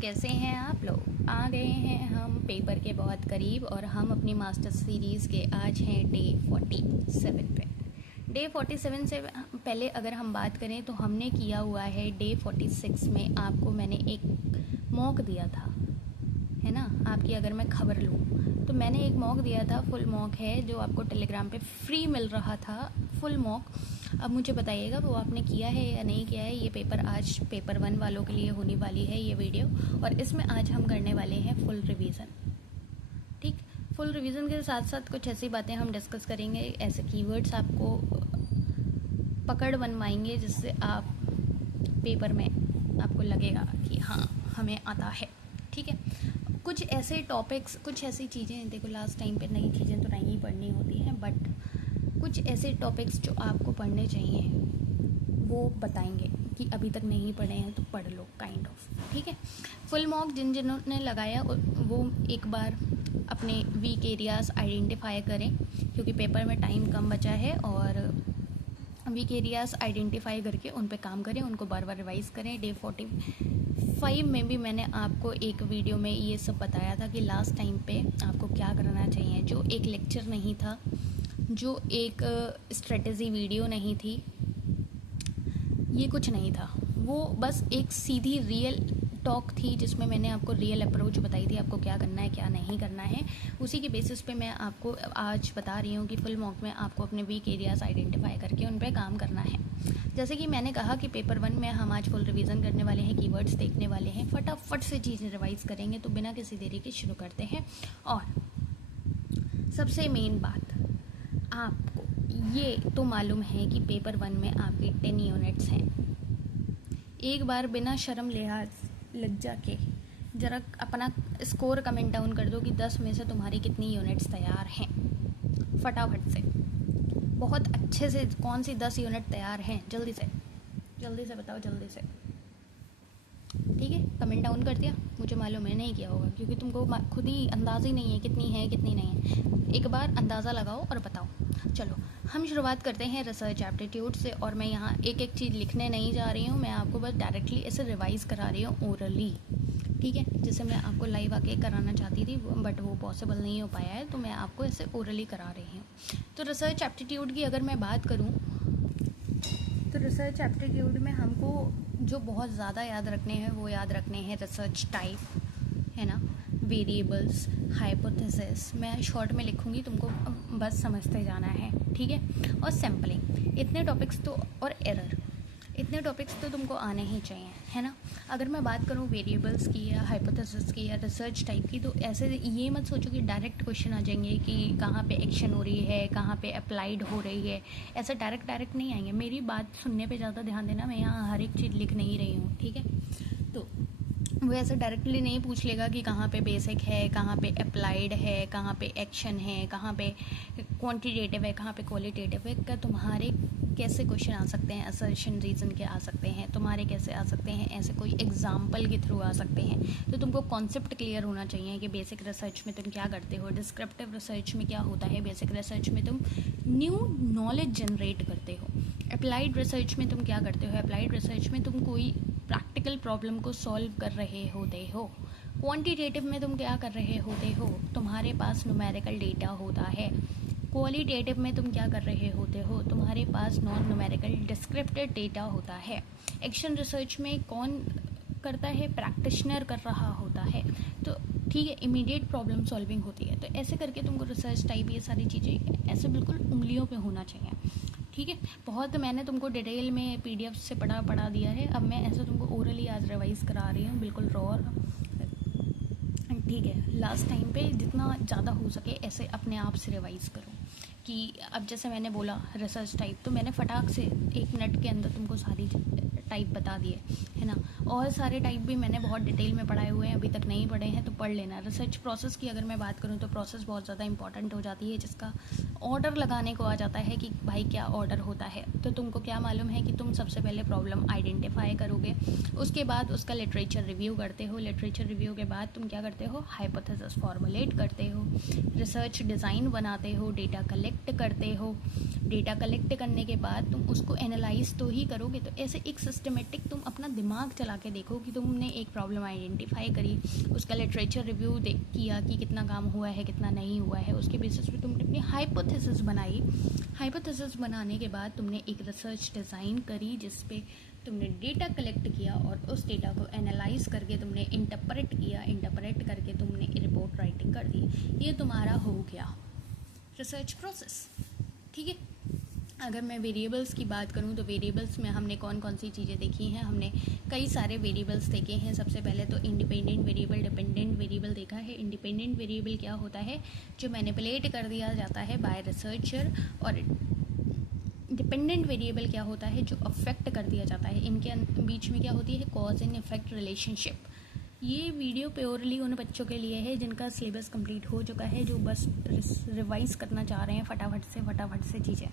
कैसे हैं आप लोग। आ गए हैं हम पेपर के बहुत करीब और हम अपनी मास्टर सीरीज़ के आज हैं डे 47 पे। डे 47 से पहले अगर हम बात करें तो हमने किया हुआ है डे 46 में आपको मैंने एक मॉक दिया था, है ना। आपकी अगर मैं खबर लूँ तो मैंने एक मॉक दिया था, फुल मॉक है जो आपको टेलीग्राम पे फ्री मिल रहा था, फुल मॉक। अब मुझे बताइएगा वो आपने किया है या नहीं किया है। ये पेपर आज पेपर 1 वालों के लिए होने वाली है ये वीडियो, और इसमें आज हम करने वाले हैं फुल रिवीजन। ठीक, फुल रिवीजन के साथ साथ कुछ ऐसी बातें हम डिस्कस करेंगे, ऐसे कीवर्ड्स आपको पकड़ बनवाएंगे जिससे आप पेपर में आपको लगेगा कि हाँ हमें आता है। ठीक है, कुछ ऐसे टॉपिक्स, कुछ ऐसी चीज़ें, देखो लास्ट टाइम पे नई चीज़ें तो नहीं पढ़नी होती हैं, बट कुछ ऐसे टॉपिक्स जो आपको पढ़ने चाहिए वो बताएंगे कि अभी तक नहीं पढ़े हैं तो पढ़ लो, काइंड ऑफ। ठीक है, फुल मॉक जिन्होंने लगाया वो एक बार अपने वीक एरियाज़ आइडेंटिफाई करें, क्योंकि पेपर में टाइम कम बचा है, और वीक एरियाज़ आइडेंटिफाई करके उन पे काम करें, उनको बार बार रिवाइज करें। डे 45 में भी मैंने आपको एक वीडियो में ये सब बताया था कि लास्ट टाइम पे आपको क्या करना चाहिए। जो एक लेक्चर नहीं था, जो एक स्ट्रेटजी वीडियो नहीं थी, ये कुछ नहीं था, वो बस एक सीधी रियल टॉक थी जिसमें मैंने आपको रियल अप्रोच बताई थी, आपको क्या करना है क्या नहीं करना है। उसी के बेसिस पे मैं आपको आज बता रही हूँ कि फुल मॉक में आपको अपने वीक एरियाज़ आइडेंटिफाई करके उन पर काम करना है। जैसे कि मैंने कहा कि पेपर 1 में हम आज फुल रिवीजन करने वाले हैं, कीवर्ड्स देखने वाले हैं, फटाफट से चीज़ें रिवाइज करेंगे। तो बिना किसी देरी के शुरू करते हैं। और सबसे मेन बात, आपको ये तो मालूम है कि पेपर 1 में आपके 10 यूनिट्स हैं। एक बार बिना शर्म लिहाज लज्जा के ज़रा अपना स्कोर कमेंट डाउन कर दो कि 10 में से तुम्हारी कितनी यूनिट्स तैयार हैं, फटाफट से, बहुत अच्छे से। कौन सी 10 यूनिट तैयार हैं, जल्दी से बताओ, जल्दी से। ठीक है, कमेंट डाउन कर दिया, मुझे मालूम है नहीं किया होगा क्योंकि तुमको खुद ही अंदाज़ा ही नहीं है कितनी है कितनी नहीं है। एक बार अंदाज़ा लगाओ और बताओ। चलो हम शुरुआत करते हैं रिसर्च एप्टीट्यूड से, और मैं यहाँ एक एक चीज़ लिखने नहीं जा रही हूँ, मैं आपको बस डायरेक्टली ऐसे रिवाइज़ करा रही हूँ ओरली। ठीक है, जैसे मैं आपको लाइव आके कराना चाहती थी बट वो पॉसिबल नहीं हो पाया है, तो मैं आपको ऐसे ओरली करा रही हूँ। तो रिसर्च एप्टीट्यूड की अगर मैं बात करूँ तो रिसर्च एप्टीट्यूड में हमको जो बहुत ज़्यादा याद रखने हैं वो याद रखने हैं रिसर्च टाइप, है ना, वेरिएबल्स, हाइपोथेसिस। मैं शॉर्ट में लिखूँगी, तुमको बस समझते जाना है। ठीक है, और सैम्पलिंग, इतने टॉपिक्स तो, और एरर, इतने टॉपिक्स तो तुमको आने ही चाहिए, है ना। अगर मैं बात करूँ वेरिएबल्स की या हाइपोथेसिस की या रिसर्च टाइप की, तो ऐसे ये मत सोचो कि डायरेक्ट क्वेश्चन आ जाएंगे कि कहाँ पे एक्शन हो रही है, कहाँ पे अप्लाइड हो रही है, ऐसे डायरेक्ट नहीं आएंगे। मेरी बात सुनने पे ज़्यादा ध्यान देना, मैं यहाँ हर एक चीज़ लिख नहीं रही हूँ। ठीक है, तो वो ऐसे डायरेक्टली नहीं पूछ लेगा कि कहाँ पे बेसिक है, कहाँ पे अप्लाइड है, कहाँ पे एक्शन है, कहाँ पे क्वांटिटेटिव है, कहाँ पे क्वालिटेटिव है। क्या तुम्हारे कैसे क्वेश्चन आ सकते हैं, असर्शन रीज़न के आ सकते हैं, तुम्हारे कैसे आ सकते हैं, ऐसे कोई एग्जाम्पल के थ्रू आ सकते हैं। तो तुमको कॉन्सेप्ट क्लियर होना चाहिए कि बेसिक रिसर्च में तुम क्या करते हो, डिस्क्रिप्टिव रिसर्च में क्या होता है, बेसिक रिसर्च में तुम न्यू नॉलेज जनरेट करते हो, अप्लाइड रिसर्च में तुम क्या करते हो, अप्लाइड रिसर्च में तुम कोई प्रैक्टिकल प्रॉब्लम को सॉल्व कर रहे होते हो, क्वांटिटेटिव में तुम क्या कर रहे होते हो, तुम्हारे पास न्यूमेरिकल डेटा होता है, क्वालिटेटिव में तुम क्या कर रहे होते हो, तुम्हारे पास नॉन न्यूमेरिकल डिस्क्रिप्टिव डेटा होता है। एक्शन रिसर्च में कौन करता है, प्रैक्टिशनर कर रहा होता है। तो ठीक है, इमीडिएट प्रॉब्लम सॉल्विंग होती है। तो ऐसे करके तुमको रिसर्च टाइप ये सारी चीज़ें ऐसे बिल्कुल उंगलियों पे होना चाहिए। ठीक है, बहुत मैंने तुमको डिटेल में PDF से पढ़ा दिया है, अब मैं ऐसे तुमको ओरली आज रिवाइज़ करा रही हूँ, बिल्कुल रॉ। ठीक है, लास्ट टाइम पे जितना ज़्यादा हो सके ऐसे अपने आप से रिवाइज़ करो। कि अब जैसे मैंने बोला रिसर्च टाइप, तो मैंने फटाक से 1 मिनट के अंदर तुमको सारी टाइप बता दिए, है ना। और सारे टाइप भी मैंने बहुत डिटेल में पढ़ाए हुए हैं, अभी तक नहीं पढ़े हैं तो पढ़ लेना। रिसर्च प्रोसेस की अगर मैं बात करूँ तो प्रोसेस बहुत ज़्यादा इंपॉर्टेंट हो जाती है, जिसका ऑर्डर लगाने को आ जाता है कि भाई क्या ऑर्डर होता है। तो तुमको क्या मालूम है कि तुम सबसे पहले प्रॉब्लम आइडेंटिफाई करोगे, उसके बाद उसका लिटरेचर रिव्यू करते हो, लिटरेचर रिव्यू के बाद तुम क्या करते हो, हाइपोथेसिस फॉर्मुलेट करते हो, रिसर्च डिज़ाइन बनाते हो, डेटा कलेक्ट करते हो, डेटा कलेक्ट करने के बाद तुम उसको एनालाइज तो ही करोगे। तो ऐसे एक सिस्टमेटिक तुम अपना दिमाग चला के देखो कि तुमने एक प्रॉब्लम आइडेंटिफाई करी, उसका लिटरेचर रिव्यू किया कि कितना काम हुआ है कितना नहीं हुआ है, उसके बेसिस पे तुमने अपनी हाइपोथेसिस बनाई। हाइपोथेसिस बनाने के बाद तुमने एक रिसर्च डिज़ाइन करी जिस पे तुमने डेटा कलेक्ट किया और उस डेटा को एनालाइज करके तुमने इंटरप्रेट किया, इंटरप्रेट करके तुमने रिपोर्ट राइटिंग कर दी। ये तुम्हारा हो गया रिसर्च प्रोसेस। ठीक है। अगर मैं वेरिएबल्स की बात करूं तो वेरिएबल्स में हमने कौन कौन सी चीज़ें देखी हैं, हमने कई सारे वेरिएबल्स देखे हैं। सबसे पहले तो इंडिपेंडेंट वेरिएबल, डिपेंडेंट वेरिएबल देखा है। इंडिपेंडेंट वेरिएबल क्या होता है, जो मैनिपुलेट कर दिया जाता है बाय रिसर्चर, और डिपेंडेंट वेरिएबल क्या होता है, जो अफेक्ट कर दिया जाता है। इनके बीच में क्या होती है, कॉज एंड इफेक्ट रिलेशनशिप। ये वीडियो प्योरली उन बच्चों के लिए है जिनका सिलेबस कंप्लीट हो चुका है, जो बस रिवाइज करना चाह रहे हैं फटाफट से चीज़ें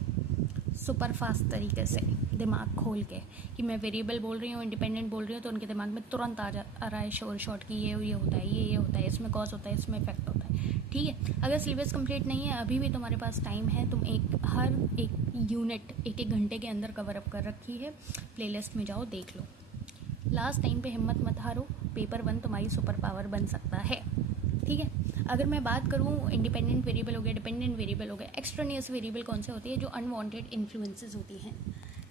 सुपर फास्ट तरीके से, दिमाग खोल के, कि मैं वेरिएबल बोल रही हूँ, इंडिपेंडेंट बोल रही हूँ, तो उनके दिमाग में तुरंत आ रहा है शॉर्ट कि ये होता है, ये होता है, इसमें कॉज होता है, इसमें इफेक्ट होता है। ठीक है। अगर सिलेबस कंप्लीट नहीं है, अभी भी तुम्हारे पास टाइम है, तुम हर एक यूनिट एक घंटे के अंदर कवर अप कर रखी है, प्लेलिस्ट में जाओ देख लो। लास्ट टाइम पे हिम्मत मत हारो, पेपर 1 तुम्हारी सुपर पावर बन सकता है। ठीक है। अगर मैं बात करूँ, इंडिपेंडेंट वेरिएबल हो गया, डिपेंडेंट वेरिएबल हो गया, एक्सट्रेनियस वेरिएबल कौन से होती है, जो अनवांटेड इन्फ्लुएंसेस होती हैं।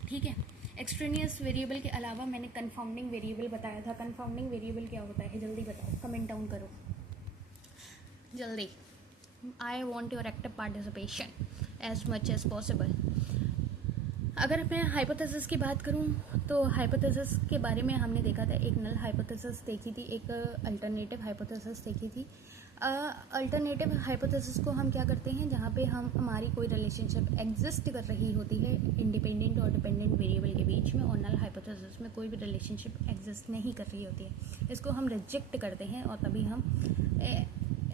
ठीक है। एक्सट्रेनियस वेरिएबल के अलावा मैंने कन्फाउंडिंग वेरिएबल बताया था। कन्फाउंडिंग वेरिएबल क्या होता है, जल्दी बताओ, कमेंट डाउन करो जल्दी। I want your active participation as much as possible. अगर मैं हाइपोथेसिस की बात करूं तो हाइपोथेसिस के बारे में हमने देखा था, एक नल हाइपोथेसिस देखी थी, एक अल्टरनेटिव हाइपोथेसिस देखी थी। अल्टरनेटिव हाइपोथेसिस को हम क्या करते हैं, जहाँ पे हमारी कोई रिलेशनशिप एग्जिस्ट कर रही होती है इंडिपेंडेंट और डिपेंडेंट वेरिएबल के बीच में, और नल हाइपोथेसिस में कोई भी रिलेशनशिप एग्जिस्ट नहीं कर रही होती है। इसको हम रिजेक्ट करते हैं और तभी हम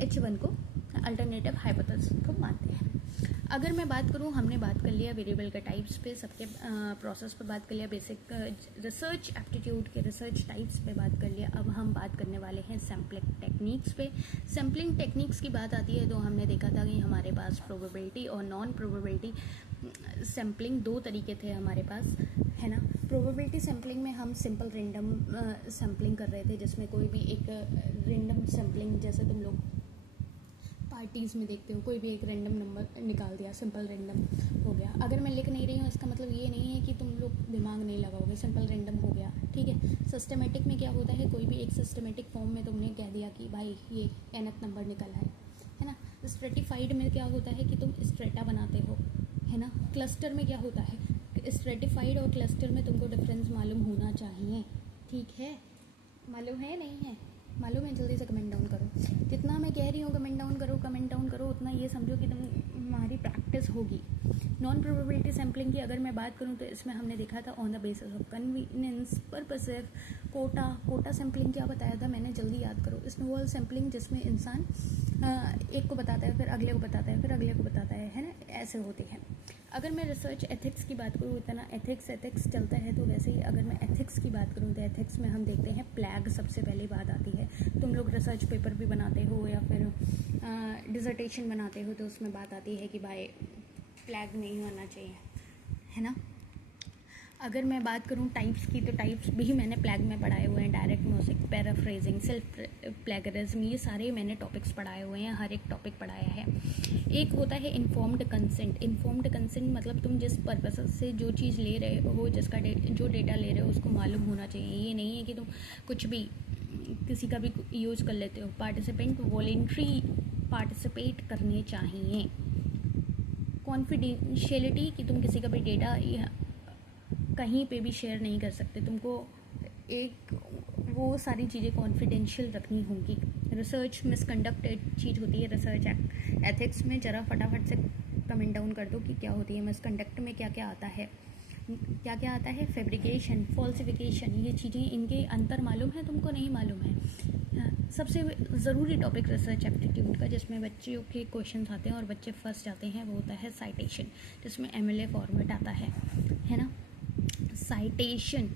H1 को अल्टरनेटिव हाइपोथेसिस को मानते हैं। अगर मैं बात करूं, हमने बात कर लिया वेरिएबल के टाइप्स पे, सबके प्रोसेस पे बात कर लिया, बेसिक रिसर्च एप्टीट्यूड के रिसर्च टाइप्स पे बात कर लिया। अब हम बात करने वाले हैं सैम्पलिंग टेक्निक्स पे। सैम्पलिंग टेक्निक्स की बात आती है तो हमने देखा था कि हमारे पास प्रोबेबिलिटी और नॉन प्रोबेबिलिटी सैम्पलिंग दो तरीके थे हमारे पास, है ना। प्रोबेबिलिटी सैम्पलिंग में हम सिंपल रेंडम सैम्पलिंग कर रहे थे, जिसमें कोई भी एक रेंडम सैम्पलिंग, जैसे तुम लोग पार्टीज़ में देखते हो, कोई भी एक रैंडम नंबर निकाल दिया, सिंपल रैंडम हो गया। अगर मैं लिख नहीं रही हूँ इसका मतलब ये नहीं है कि तुम लोग दिमाग नहीं लगाओगे, सिंपल रैंडम हो गया। ठीक है। सिस्टमेटिक में क्या होता है, कोई भी एक सिस्टमेटिक फॉर्म में तुमने कह दिया कि भाई ये nth नंबर निकला है ना। स्ट्रेटिफाइड में क्या होता है कि तुम स्ट्रेटा बनाते हो, है ना। क्लस्टर में क्या होता है, स्ट्रेटिफाइड और क्लस्टर में तुमको डिफरेंस मालूम होना चाहिए। ठीक है, मालूम है नहीं है, मालूम है, जल्दी से कमेंट डाउन करो। जितना मैं कह रही हूँ कमेंट डाउन करो, उतना ये समझो कि तुम्हारी प्रैक्टिस होगी। नॉन प्रोबेबिलिटी सैम्पलिंग की अगर मैं बात करूँ तो इसमें हमने देखा था on the basis of convenience, purposive, quota sampling क्या बताया था मैंने, जल्दी याद करो। स्नोबॉल सैम्पलिंग, जिसमें इंसान एक को बताता है, फिर अगले को बताता है, फिर अगले को बताता है ना, ऐसे होती है। अगर मैं रिसर्च एथिक्स की बात करूँ, इतना एथिक्स चलता है, तो वैसे ही अगर मैं एथिक्स की बात करूँ तो एथिक्स में हम देखते हैं प्लैग सबसे पहली बात आती है। तुम लोग रिसर्च पेपर भी बनाते हो या फिर डिसर्टेशन बनाते हो तो उसमें बात आती है कि भाई प्लैग नहीं होना चाहिए, है ना। अगर मैं बात करूँ टाइप्स की, तो टाइप्स भी मैंने प्लैग में पढ़ाए हुए हैं, direct music, paraphrasing, self plagiarism, ये सारे मैंने टॉपिक्स पढ़ाए हुए हैं, हर एक टॉपिक पढ़ाया है। एक होता है इन्फॉर्म्ड कंसेंट। इन्फॉर्म्ड कंसेंट मतलब तुम जिस पर्पस से जो चीज़ ले रहे हो, जिसका जो डेटा ले रहे हो उसको मालूम होना चाहिए। ये नहीं है कि तुम कुछ भी किसी का भी यूज़ कर लेते हो। पार्टिसिपेंट वॉलेंट्री पार्टिसिपेट करने चाहिए। कॉन्फिडेंशियलिटी, कि तुम किसी का भी डेटा कहीं पे भी शेयर नहीं कर सकते, तुमको एक वो सारी चीज़ें कॉन्फिडेंशियल रखनी होंगी। रिसर्च मिसकंडक्ट एक चीज़ होती है रिसर्च एथिक्स में, ज़रा फटाफट से कमेंट डाउन कर दो कि क्या होती है मिसकंडक्ट में, क्या क्या आता है, क्या क्या आता है। फैब्रिकेशन, फॉल्सिफिकेशन, ये चीज़ें, इनके अंतर मालूम है तुमको, नहीं मालूम है। सबसे ज़रूरी टॉपिक रिसर्च एप्टीट्यूड का, जिसमें बच्चों के क्वेश्चंस आते हैं और बच्चे फंस जाते हैं, वो होता है साइटेशन, जिसमें MLA फॉर्मेट आता है ना। साइटेशन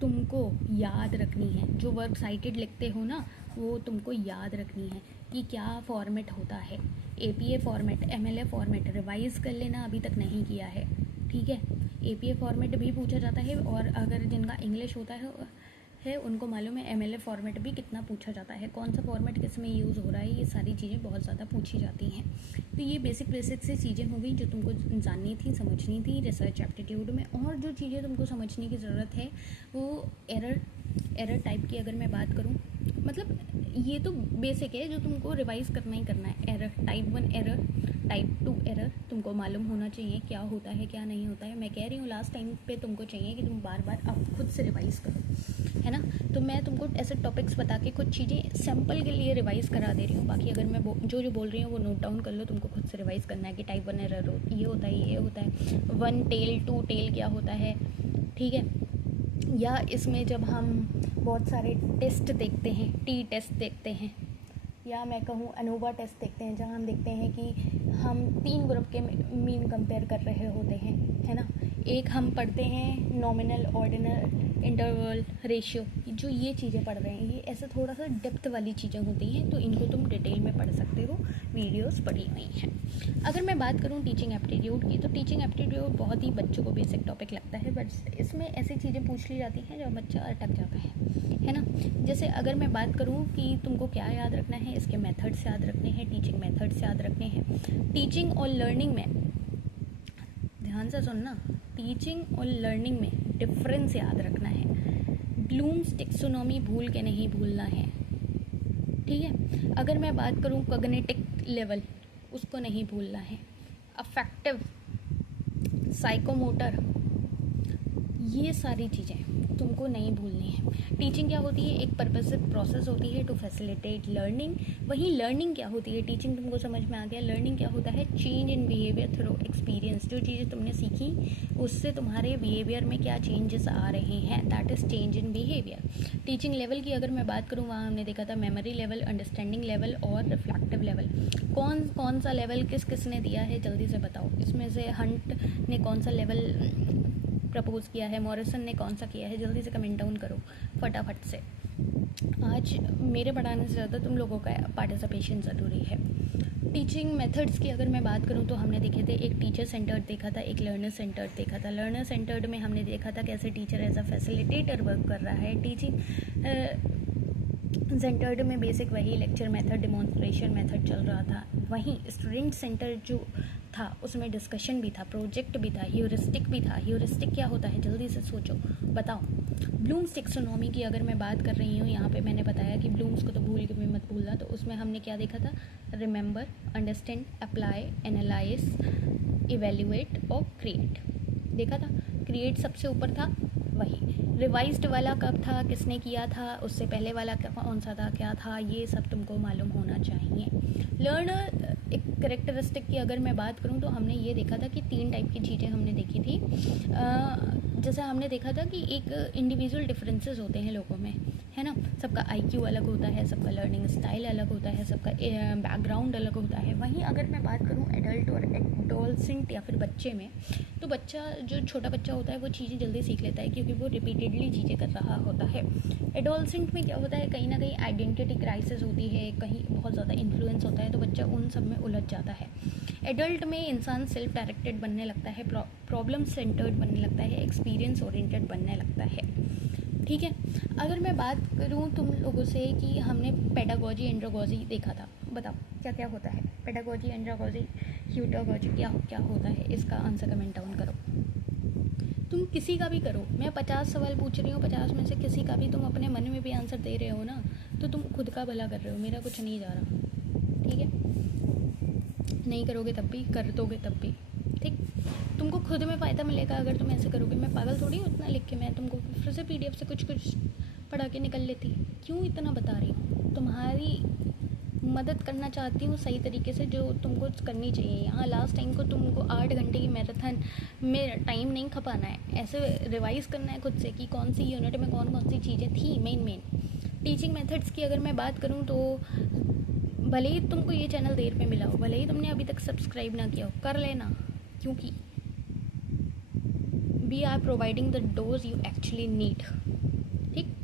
तुमको याद रखनी है, जो वर्क साइटेड लिखते हो ना, वो तुमको याद रखनी है कि क्या फॉर्मेट होता है। APA format, MLA format revise कर लेना, अभी तक नहीं किया है, ठीक है। APA फॉर्मेट भी पूछा जाता है, और अगर जिनका इंग्लिश होता है उनको मालूम है MLA फॉर्मेट भी कितना पूछा जाता है, कौन सा फॉर्मेट किस में यूज़ हो रहा है, ये सारी चीज़ें बहुत ज़्यादा पूछी जाती हैं। तो ये बेसिक से चीज़ें हो गई जो तुमको जाननी थी, समझनी थी रिसर्च एप्टीट्यूड में। और जो चीज़ें तुमको समझने की ज़रूरत है वो एरर टाइप की अगर मैं बात करूँ, मतलब ये तो बेसिक है जो तुमको रिवाइज़ करना ही करना है। Error type 1 error, type 2 error तुमको मालूम होना चाहिए क्या होता है क्या नहीं होता है। मैं कह रही हूँ लास्ट टाइम पे तुमको चाहिए कि तुम बार बार अब खुद से रिवाइज़ करो, है ना। तो मैं तुमको ऐसे टॉपिक्स बता के कुछ चीज़ें सैम्पल के लिए रिवाइज़ करा दे रही हूँ। बाकी अगर मैं जो बोल रही हूँ वो नोट डाउन कर लो, तुमको खुद से रिवाइज़ करना है कि टाइप 1 एरर ये होता है 1 टेल 2 टेल क्या होता है, ठीक है। या इसमें जब हम बहुत सारे टेस्ट देखते हैं, टी टेस्ट देखते हैं, या मैं कहूँ अनोवा टेस्ट देखते हैं, जहाँ हम देखते हैं कि हम 3 ग्रुप के मीन कंपेयर कर रहे होते हैं, है ना। एक हम पढ़ते हैं नॉमिनल, ऑर्डिनल, इंटरवल, रेशियो, जो ये चीज़ें पढ़ रहे हैं, ये ऐसे थोड़ा सा डेप्थ वाली चीज़ें होती हैं, तो इनको तुम डिटेल में पढ़ सकते हो, वीडियोस पढ़ी हुई हैं। अगर मैं बात करूँ टीचिंग एप्टीट्यूड की, तो टीचिंग एप्टीट्यूड बहुत ही बच्चों को बेसिक टॉपिक लगता है, बट इसमें ऐसी चीज़ें पूछ ली जाती हैं जो बच्चा अटक जाता है ना। जैसे अगर मैं बात करूँ कि तुमको क्या याद रखना है, इसके मेथड्स याद रखने हैं, टीचिंग मेथड्स याद रखने हैं। टीचिंग और लर्निंग में ध्यान से सुनना, टीचिंग और लर्निंग में डिफरेंस याद रखना है। ब्लूम्स टेक्सोनॉमी भूल के नहीं भूलना है, ठीक है। अगर मैं बात करूँ कॉग्निटिव लेवल, उसको नहीं भूलना है। अफेक्टिव, साइकोमोटर, ये सारी चीज़ें तुमको नहीं भूलनी है। टीचिंग क्या होती है, एक पर्पसिव प्रोसेस होती है टू फैसिलिटेट लर्निंग। वहीं लर्निंग क्या होती है, टीचिंग तुमको समझ में आ गया, लर्निंग क्या होता है, change in behaviour through experience. जो चीज़ें तुमने सीखी उससे तुम्हारे बिहेवियर में क्या चेंजेस आ रहे हैं, that is change in behaviour. Teaching level की अगर मैं बात करूँ, वहाँ हमने देखा था मेमोरी लेवल, अंडरस्टैंडिंग लेवल और रिफ्लेक्टिव लेवल। कौन सा लेवल किसने दिया है, जल्दी से बताओ। इसमें से हंट ने कौन सा लेवल प्रपोज किया है, मॉरिसन ने कौन सा किया है, जल्दी से कमेंट डाउन करो फटाफट से। आज मेरे पढ़ाने से ज़्यादा तुम लोगों का पार्टिसिपेशन ज़रूरी है। टीचिंग मेथड्स की अगर मैं बात करूं तो हमने देखे थे, एक टीचर सेंटर्ड देखा था, एक लर्नर सेंटर्ड देखा था। लर्नर सेंटर्ड में हमने देखा था कैसे teacher as a facilitator work कर रहा है। टीचिंग सेंटर्ड में बेसिक वही लेक्चर मेथड, डिमॉन्स्ट्रेशन मेथड चल रहा था। वहीं स्टूडेंट सेंटर जो था उसमें डिस्कशन भी था, प्रोजेक्ट भी था, ह्यूरिस्टिक भी था। ह्यूरिस्टिक क्या होता है, जल्दी से सोचो बताओ। ब्लूम्स टेक्सोनॉमी की अगर मैं बात कर रही हूँ, यहाँ पे मैंने बताया कि ब्लूम्स को तो भूल के भी मत भूलना। तो उसमें हमने क्या देखा था, remember, understand, apply, analyse, evaluate और क्रिएट देखा था। क्रिएट सबसे ऊपर था। वही रिवाइज्ड वाला कब था, किसने किया था, उससे पहले वाला कौन सा था, क्या था, ये सब तुमको मालूम होना चाहिए। लर्नर एक करेक्टरिस्टिक की अगर मैं बात करूं तो हमने ये देखा था कि 3 टाइप की चीज़ें हमने देखी थी। जैसे हमने देखा था कि एक इंडिविजुअल डिफरेंसेस होते हैं लोगों में, है ना। सबका IQ अलग होता है, सबका लर्निंग स्टाइल अलग होता है, सबका बैकग्राउंड अलग होता है। वहीं अगर मैं बात करूं एडल्ट और एडोलसेंट या फिर बच्चे में, तो बच्चा जो छोटा बच्चा होता है वो चीज़ें जल्दी सीख लेता है क्योंकि वो रिपीटेडली चीज़ें कर रहा होता है। एडोलसेंट में क्या होता है, कहीं ना कहीं आइडेंटिटी क्राइसिस होती है, कहीं बहुत ज़्यादा इन्फ्लुएंस होता है, तो बच्चा उन सब में उलझ जाता है। एडल्ट में इंसान सेल्फ डायरेक्टेड बनने लगता है, प्रॉब्लम सेंटर्ड बनने लगता है, एक्सपीरियंस ओरिएंटेड बनने लगता है, ठीक है। अगर मैं बात करूँ तुम लोगों से कि हमने पेडागोजी एंड्रोगोजी देखा था, बताओ क्या क्या होता है। पेडागोजी एंड्रोगोजी ह्यूटागोजी क्या होता है, इसका आंसर कमेंट डाउन करो। तुम किसी का भी करो, मैं 50 सवाल पूछ रही हूँ, 50 में से किसी का भी तुम अपने मन में भी आंसर दे रहे हो ना, तो तुम खुद का भला कर रहे हो, मेरा कुछ नहीं जा रहा, ठीक है। नहीं करोगे तब भी, कर दोगे तब भी, ठीक। तुमको खुद में फ़ायदा मिलेगा अगर तुम ऐसे करोगे। मैं पागल थोड़ी हूँ इतना लिख के, मैं तुमको फिर से PDF से कुछ पढ़ा के निकल लेती। क्यों इतना बता रही हूँ, तुम्हारी मदद करना चाहती हूँ सही तरीके से, जो तुमको करनी चाहिए। यहाँ लास्ट टाइम को तुमको 8 घंटे की मैराथन में टाइम नहीं खपाना है, ऐसे रिवाइज़ करना है खुद से कि कौन सी यूनिट में कौन कौन सी चीज़ें थी मेन। टीचिंग मेथड्स की अगर मैं बात करूँ तो भले ही तुमको ये चैनल देर में मिला हो, भले ही तुमने अभी तक सब्सक्राइब ना किया हो, कर लेना, क्योंकि we are providing the dose you actually need, ठीक।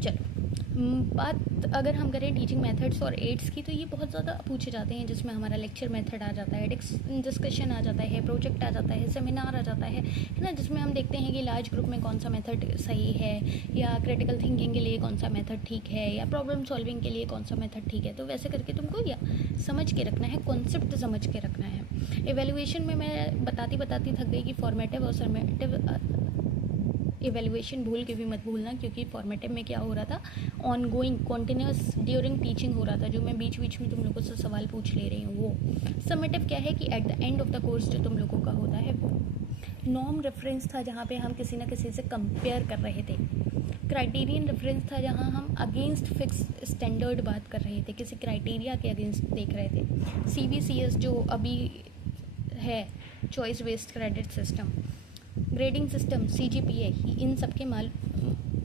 चलो बात अगर हम करें टीचिंग मेथड्स और एड्स की, तो ये बहुत ज़्यादा पूछे जाते हैं, जिसमें हमारा लेक्चर मेथड आ जाता है, डिस्कशन आ जाता है, प्रोजेक्ट आ जाता है, सेमिनार आ जाता है ना, जिसमें हम देखते हैं कि लार्ज ग्रुप में कौन सा मेथड सही है, या क्रिटिकल थिंकिंग के लिए कौन सा मेथड ठीक है, या प्रॉब्लम सॉल्विंग के लिए कौन सा मेथड ठीक है। तो वैसे करके तुमको या समझ के रखना है, कॉन्सेप्ट समझ के रखना है। एवेल्युएशन में मैं बताती थक गई कि फॉर्मेटिव और समेटिव इवेल्युएशन भूल के भी मत भूलना, क्योंकि फॉर्मेटिव में क्या हो रहा था, on going continuous during teaching हो रहा था, जो मैं बीच बीच में तुम लोगों से सवाल पूछ ले रही हूँ वो। समेटिव क्या है कि at the end of the course जो तुम लोगों का होता है वो। नॉर्म रेफरेंस था जहाँ पे हम किसी न किसी से कंपेयर कर रहे थे। क्राइटेरियन रेफरेंस था जहाँ हम अगेंस्ट फिक्स स्टैंडर्ड बात कर रहे थे, किसी क्राइटेरिया के अगेंस्ट देख रहे थे। CBCS जो अभी है, choice based credit system, grading system, CGPA, इन सब के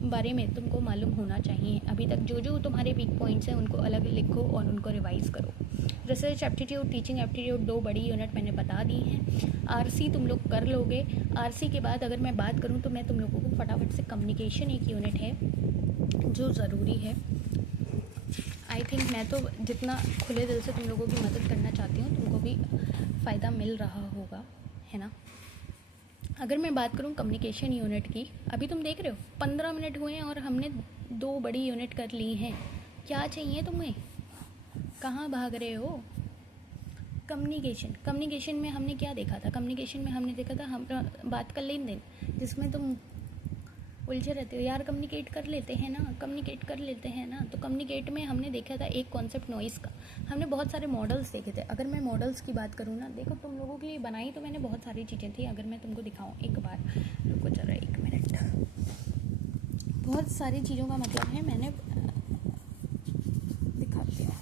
बारे में तुमको मालूम होना चाहिए। अभी तक जो तुम्हारे वीक पॉइंट्स हैं उनको अलग लिखो और उनको रिवाइज करो। रिसर्च एप्टीट्यूड, टीचिंग एप्टीट्यूड 2 बड़ी यूनिट मैंने बता दी हैं। RC तुम लोग कर लोगे। RC के बाद अगर मैं बात करूँ तो मैं तुम लोगों को फटाफट से कम्युनिकेशन एक यूनिट है जो ज़रूरी है। आई थिंक मैं तो जितना खुले दिल से तुम लोगों की मदद करना चाहती हूँ, तुमको भी फ़ायदा मिल रहा होगा, है ना। अगर मैं बात करूं कम्युनिकेशन यूनिट की, अभी तुम देख रहे हो 15 मिनट हुए हैं और हमने 2 बड़ी यूनिट कर ली हैं। क्या चाहिए तुम्हें, कहाँ भाग रहे हो। कम्युनिकेशन में हमने क्या देखा था, कम्युनिकेशन में हमने देखा था हम बात का लेन देन, जिसमें तुम उलझे रहते हो यार, कम्युनिकेट कर लेते हैं ना। तो कम्युनिकेट में हमने देखा था एक कॉन्सेप्ट नॉइस का। हमने बहुत सारे मॉडल्स देखे थे। अगर मैं मॉडल्स की बात करूँ ना, देखो तुम लोगों के लिए बनाई तो मैंने बहुत सारी चीज़ें थी। अगर मैं तुमको दिखाऊँ एक बार, रुको जरा 1 मिनट। बहुत सारी चीज़ों का मतलब है, मैंने दिखाती हूँ।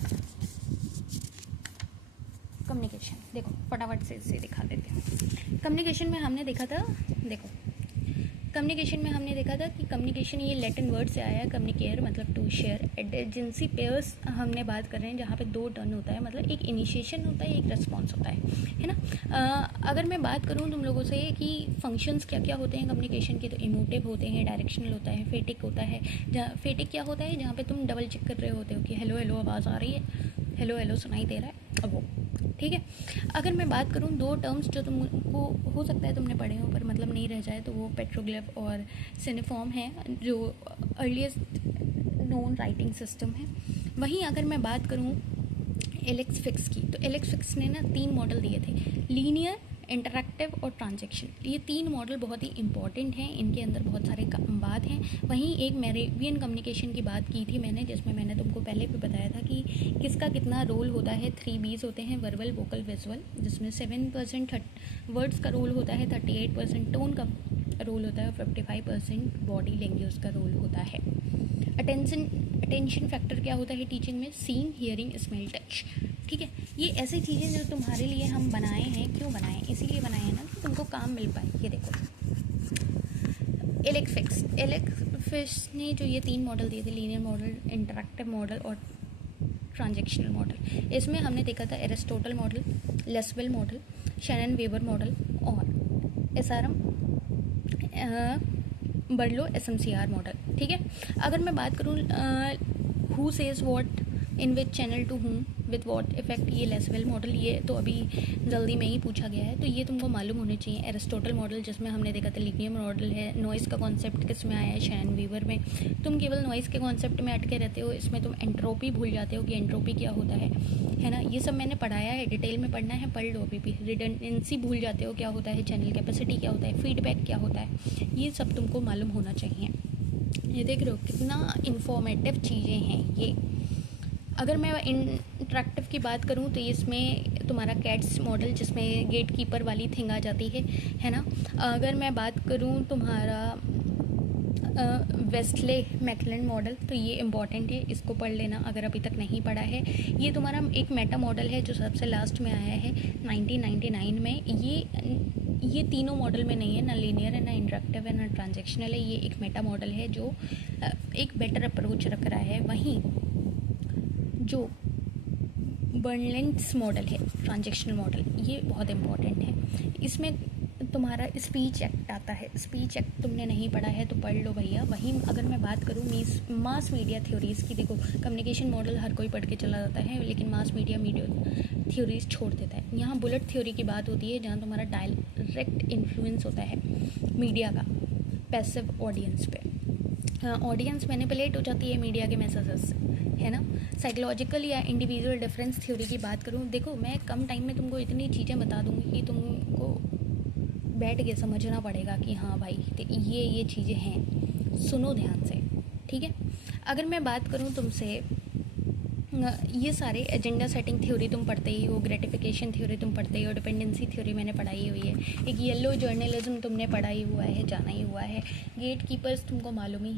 कम्युनिकेशन देखो, फटाफट से इसे दिखा देते हैं। कम्युनिकेशन में हमने देखा था, देखो कम्युनिकेशन में हमने देखा था कि कम्युनिकेशन ये लैटिन वर्ड से आया है, कम्युनिकेयर मतलब टू शेयर। एजेंसी पेयर्स हमने बात कर रहे हैं, जहाँ पे 2 टर्न होता है, मतलब एक इनिशिएशन होता है, एक रेस्पॉन्स होता है ना। अगर मैं बात करूँ तुम लोगों से कि फंक्शंस क्या क्या होते हैं कम्युनिकेशन के, तो इमोटिव होते हैं, डायरेक्शनल होता है, फेटिक होता है। जहाँ फेटिक क्या होता है, जहाँ पे तुम डबल चेक कर रहे होते हो कि हेलो आवाज़ आ रही है, हेलो सुनाई दे रहा है, अब वो ठीक है। अगर मैं बात करूँ 2 टर्म्स जो तुमको हो सकता है तुमने पढ़े हो पर मतलब नहीं रह जाए, तो वो पेट्रोग्लिफ और सिनेफॉर्म है, जो अर्लीस्ट नोन राइटिंग सिस्टम है। वहीं अगर मैं बात करूँ एलेक्स फिक्स की, तो एलेक्स फिक्स ने ना 3 मॉडल दिए थे, लीनियर, इंटरैक्टिव और ट्रांजैक्शन। ये 3 मॉडल बहुत ही इंपॉर्टेंट हैं, इनके अंदर बहुत सारे बात हैं। वहीं एक मेरेवियन कम्युनिकेशन की बात की थी मैंने, जिसमें मैंने तुमको पहले भी बताया था कि किसका कितना रोल होता है। 3 B's होते हैं, वर्बल, वोकल, विजुअल, जिसमें 7% वर्ड्स का रोल होता है, 38% टोन का रोल होता है और 55% बॉडी लैंग्वेज का रोल होता है। अटेंशन फैक्टर क्या होता है टीचिंग में, सीइंग, हियरिंग, स्मेल, टच, ठीक है। ये ऐसी चीज़ें जो तुम्हारे लिए हम बनाए हैं, क्यों बनाए, इसीलिए बनाए हैं ना कि तुमको काम मिल पाए। ये देखो एलेक्स ने जो ये 3 मॉडल दिए थे, लीनियर मॉडल, इंटरैक्टिव मॉडल और ट्रांजैक्शनल मॉडल, इसमें हमने देखा था Aristotle model, Lasswell model, Shannon Weaver model और SRM बर्लो SMCR मॉडल, ठीक है। अगर मैं बात करूँ who says what in which channel to whom with what effect, ये लेसवेल मॉडल, ये तो अभी जल्दी में ही पूछा गया है, तो ये तुमको मालूम होने चाहिए। एरिस्टोटल मॉडल, जिसमें हमने देखा था लीनियर मॉडल है, नॉइस का कॉन्सेप्ट किस में आया है, शैनन वीवर में। तुम केवल नॉइस के कॉन्सेप्ट में अटके रहते हो, इसमें तुम एंट्रोपी भूल जाते हो कि एंट्रोपी क्या होता है ना। ये सब मैंने पढ़ाया है, डिटेल में पढ़ना है पढ़ लो अभी भी। रिडंडेंसी भूल जाते हो क्या होता है, चैनल कैपेसिटी क्या होता है, फीडबैक क्या होता है, ये सब तुमको मालूम होना चाहिए। ये देख रहे हो कितना इन्फॉर्मेटिव चीज़ें हैं ये। अगर मैं इंटरैक्टिव की बात करूँ तो इसमें तुम्हारा कैट्स मॉडल, जिसमें गेट कीपर वाली थिंग आ जाती है ना। अगर मैं बात करूँ तुम्हारा वेस्टले मैकलन मॉडल, तो ये इम्पॉर्टेंट है, इसको पढ़ लेना अगर अभी तक नहीं पढ़ा है। ये तुम्हारा एक मेटा मॉडल है जो सबसे लास्ट में आया है 1999 में। ये तीनों मॉडल में नहीं है, ना लीनियर है, ना इंटरैक्टिव है, ना ट्रांजैक्शनल है। ये एक मेटा मॉडल है जो एक बेटर अप्रोच रख रहा है। वहीं जो बर्नलेंट्स मॉडल है, ट्रांजैक्शनल मॉडल, ये बहुत इंपॉर्टेंट है। इसमें तुम्हारा स्पीच एक्ट आता है। स्पीच एक्ट तुमने नहीं पढ़ा है तो पढ़ लो भैया। वहीं अगर मैं बात करूँ मास मीडिया थ्योरीज़ की, देखो कम्युनिकेशन मॉडल हर कोई पढ़ के चला जाता है, लेकिन मास मीडिया थ्योरीज़ छोड़ देता है। यहाँ बुलेट थ्योरी की बात होती है, जहाँ तुम्हारा डायरेक्ट इन्फ्लुएंस होता है मीडिया का पैसिव ऑडियंस पे। ऑडियंस मैनिपुलेट हो जाती है मीडिया के मैसेजेस से, है ना। साइकोलॉजिकल या इंडिविजुअल डिफरेंस थ्योरी की बात करूँ, देखो मैं कम टाइम में तुमको इतनी चीज़ें बता दूँगी कि तुमको बैठ के समझना पड़ेगा कि हाँ भाई तो ये चीज़ें हैं, सुनो ध्यान से, ठीक है। अगर मैं बात करूँ तुमसे, ये सारे एजेंडा सेटिंग थ्योरी तुम पढ़ते ही हो, ग्रेटिफिकेशन थ्योरी तुम पढ़ते ही हो, डिपेंडेंसी थ्योरी मैंने पढ़ाई हुई है, एक येलो जर्नलिज्म तुमने पढ़ा ही हुआ है, जाना ही हुआ है, गेट कीपर्स तुमको मालूम ही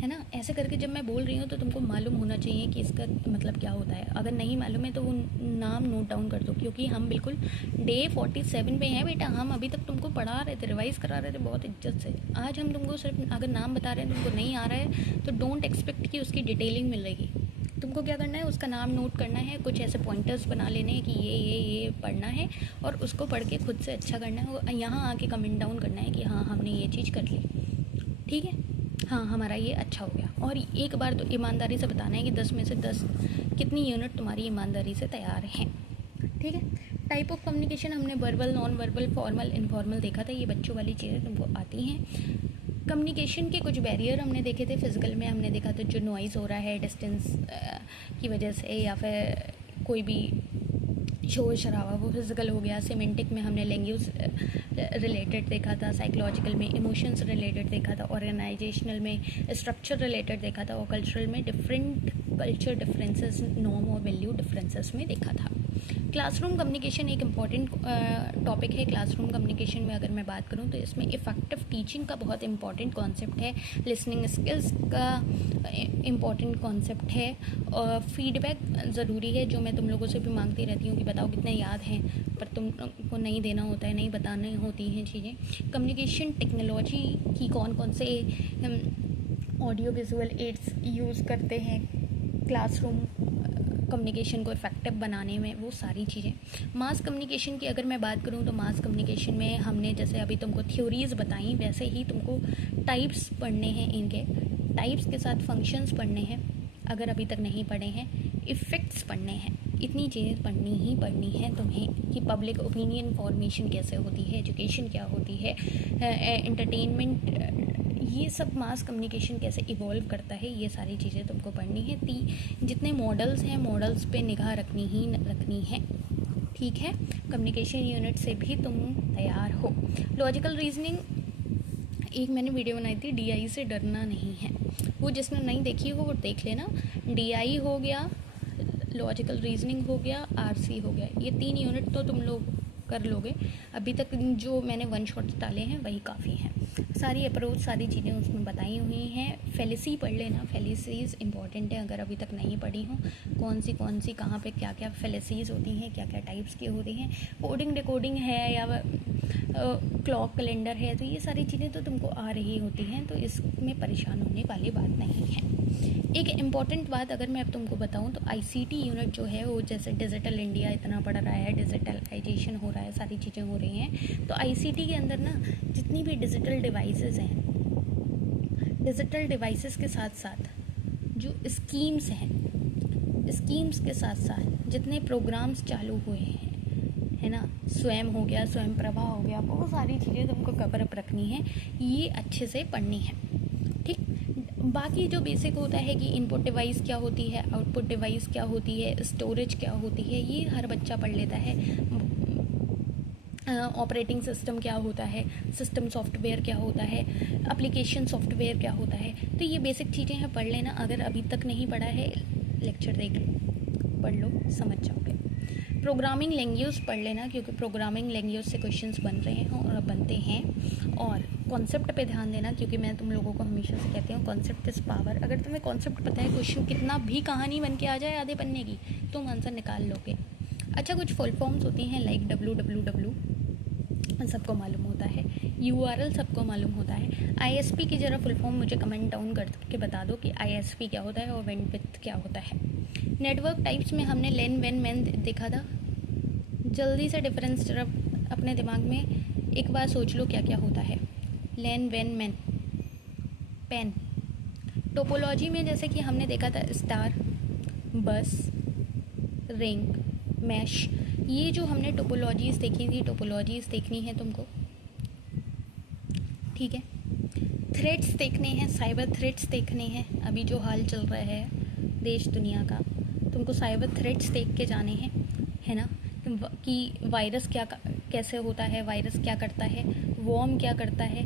है ना। ऐसे करके जब मैं बोल रही हूँ तो तुमको मालूम होना चाहिए कि इसका मतलब क्या होता है। अगर नहीं मालूम है तो वो नाम नोट डाउन कर दो, क्योंकि हम बिल्कुल डे 47 पे हैं बेटा। हम अभी तक तुमको पढ़ा रहे थे, रिवाइज़ करा रहे थे बहुत इज्जत से। आज हम तुमको सिर्फ अगर नाम बता रहे हैं, तुमको नहीं आ रहा है तो डोंट एक्सपेक्ट कि उसकी डिटेलिंग मिलेगी। तुमको क्या करना है, उसका नाम नोट करना है, कुछ ऐसे पॉइंटर्स बना लेने हैं कि ये पढ़ना है, और उसको पढ़ के खुद से अच्छा करना है। और यहाँ आके कमेंट डाउन करना है कि हाँ हमने ये चीज़ कर ली, ठीक है, हाँ हमारा ये अच्छा हो गया। और एक बार तो ईमानदारी से बताना है कि 10 में से 10 कितनी यूनिट तुम्हारी ईमानदारी से तैयार हैं, ठीक है। टाइप ऑफ कम्युनिकेशन हमने verbal, non verbal, formal, informal देखा था। ये बच्चों वाली चीज़ें तुमको आती हैं। कम्युनिकेशन के कुछ बैरियर हमने देखे थे। फिज़िकल में हमने देखा था जो नॉइज़ हो रहा है डिस्टेंस की वजह से, या फिर कोई भी शोर शराबा, वो फिज़िकल हो गया। सिमेंटिक में हमने लैंग्वेज रिलेटेड देखा था, साइकोलॉजिकल में इमोशंस रिलेटेड देखा था, ऑर्गेनाइजेशनल में स्ट्रक्चर रिलेटेड देखा था, और कल्चरल में डिफरेंट कल्चर डिफरेंसेस, नॉर्म और वैल्यू डिफरेंसेस में देखा था। क्लासरूम कम्युनिकेशन एक इम्पॉर्टेंट टॉपिक है। क्लासरूम कम्युनिकेशन में अगर मैं बात करूं तो इसमें इफ़ेक्टिव टीचिंग का बहुत इंपॉर्टेंट कॉन्सेप्ट है, लिसनिंग स्किल्स का इम्पॉर्टेंट कॉन्सेप्ट है, और फीडबैक ज़रूरी है, जो मैं तुम लोगों से भी मांगती रहती हूँ कि बताओ कितने याद हैं, पर तुमको नहीं देना होता है, नहीं बतानी होती हैं चीज़ें। कम्युनिकेशन टेक्नोलॉजी की कौन कौन से ऑडियो विजुअल एड्स यूज़ करते हैं क्लासरूम कम्युनिकेशन को इफ़ेक्टिव बनाने में, वो सारी चीज़ें। मास कम्युनिकेशन की अगर मैं बात करूँ तो मास कम्युनिकेशन में हमने जैसे अभी तुमको थ्योरीज़ बताई, वैसे ही तुमको टाइप्स पढ़ने हैं, इनके टाइप्स के साथ फंक्शंस पढ़ने हैं अगर अभी तक नहीं पढ़े हैं, इफ़ेक्ट्स पढ़ने हैं। इतनी चीज़ें पढ़नी है तुम्हें कि पब्लिक ओपिनियन फॉर्मेशन कैसे होती है, एजुकेशन क्या होती है, एंटरटेनमेंट, ये सब मास कम्युनिकेशन कैसे इवॉल्व करता है, ये सारी चीज़ें तुमको पढ़नी है। जितने मॉडल्स हैं, मॉडल्स पे निगाह रखनी है, ठीक है। कम्युनिकेशन यूनिट से भी तुम तैयार हो। लॉजिकल रीजनिंग एक मैंने वीडियो बनाई थी, DI से डरना नहीं है, वो जिसने नहीं देखी हो वो देख लेना। DI हो गया, लॉजिकल रीजनिंग हो गया, RC हो गया, ये 3 यूनिट तो तुम लोग कर लोगे। अभी तक जो मैंने वन शॉट डाले हैं वही काफ़ी हैं। सारी अप्रोच, सारी चीज़ें उसमें बताई हुई हैं। फेलिसी पढ़ लेना, फेलिसीज़ इंपॉर्टेंट है अगर अभी तक नहीं पढ़ी हो। कौन सी कहाँ पे क्या क्या फेलिसीज़ होती हैं, क्या क्या टाइप्स की होती हैं। कोडिंग डिकोडिंग है या क्लॉक कैलेंडर है, तो ये सारी चीज़ें तो तुमको आ रही होती हैं, तो इसमें परेशान होने वाली बात नहीं है। एक इम्पॉर्टेंट बात अगर मैं अब तुमको बताऊं तो ICT यूनिट जो है वो, जैसे डिजिटल इंडिया इतना बढ़ रहा है, डिजिटलाइजेशन हो रहा है, सारी चीज़ें हो रही हैं, तो ICT के अंदर ना जितनी भी डिजिटल डिवाइसेस हैं, डिजिटल डिवाइसेस के साथ साथ जो स्कीम्स हैं, स्कीम्स के साथ साथ जितने प्रोग्राम्स चालू हुए हैं, है ना, स्वयं हो गया, स्वयं प्रभा हो गया, बहुत सारी चीज़ें तुमको कवर अप रखनी है, ये अच्छे से पढ़नी है, ठीक। बाकी जो बेसिक होता है कि इनपुट डिवाइस क्या होती है, आउटपुट डिवाइस क्या होती है, स्टोरेज क्या होती है, ये हर बच्चा पढ़ लेता है। ऑपरेटिंग सिस्टम क्या होता है, सिस्टम सॉफ्टवेयर क्या होता है, एप्लीकेशन सॉफ्टवेयर क्या होता है, तो ये बेसिक चीज़ें हैं, पढ़ लेना। अगर अभी तक नहीं पढ़ा है, लेक्चर देख लो, पढ़ लो, समझ जाओगे। प्रोग्रामिंग लैंग्वेज पढ़ लेना, क्योंकि प्रोग्रामिंग लैंग्वेज से क्वेश्चंस बन रहे हैं और बनते हैं। और कॉन्सेप्ट पे ध्यान देना, क्योंकि मैं तुम लोगों को हमेशा से कहती हूँ कॉन्सेप्ट इज़ पावर। अगर तुम्हें कॉन्सेप्ट पता है, क्वेश्चन कितना भी कहानी बन के आ जाए आधे पन्ने की, तुम आंसर निकाल लोगे। अच्छा, कुछ फुल फॉर्म्स होती हैं लाइक www, सबको मालूम होता है, URL सबको मालूम होता है। ISP की ज़रा फुल फॉर्म मुझे कमेंट डाउन करके बता दो कि ISP क्या होता है और बैंडविड्थ क्या होता है। नेटवर्क टाइप्स में हमने लेन, वेन, मैन देखा था। जल्दी से डिफरेंस जरा अपने दिमाग में एक बार सोच लो क्या क्या होता है। लेन, वेन, मैन, पेन। टोपोलॉजी में जैसे कि हमने देखा था स्टार, बस, रिंग, मैश, ये जो हमने टोपोलॉजीज़ देखी थी, टोपोलॉजीज़ देखनी है तुमको, ठीक है। थ्रेट्स देखने हैं, साइबर थ्रेट्स देखने हैं, अभी जो हाल चल रहा है देश दुनिया का, तुमको साइबर थ्रेट्स देख के जाने हैं, है ना, कि वायरस क्या कैसे होता है, वायरस क्या करता है, वॉर्म क्या करता है,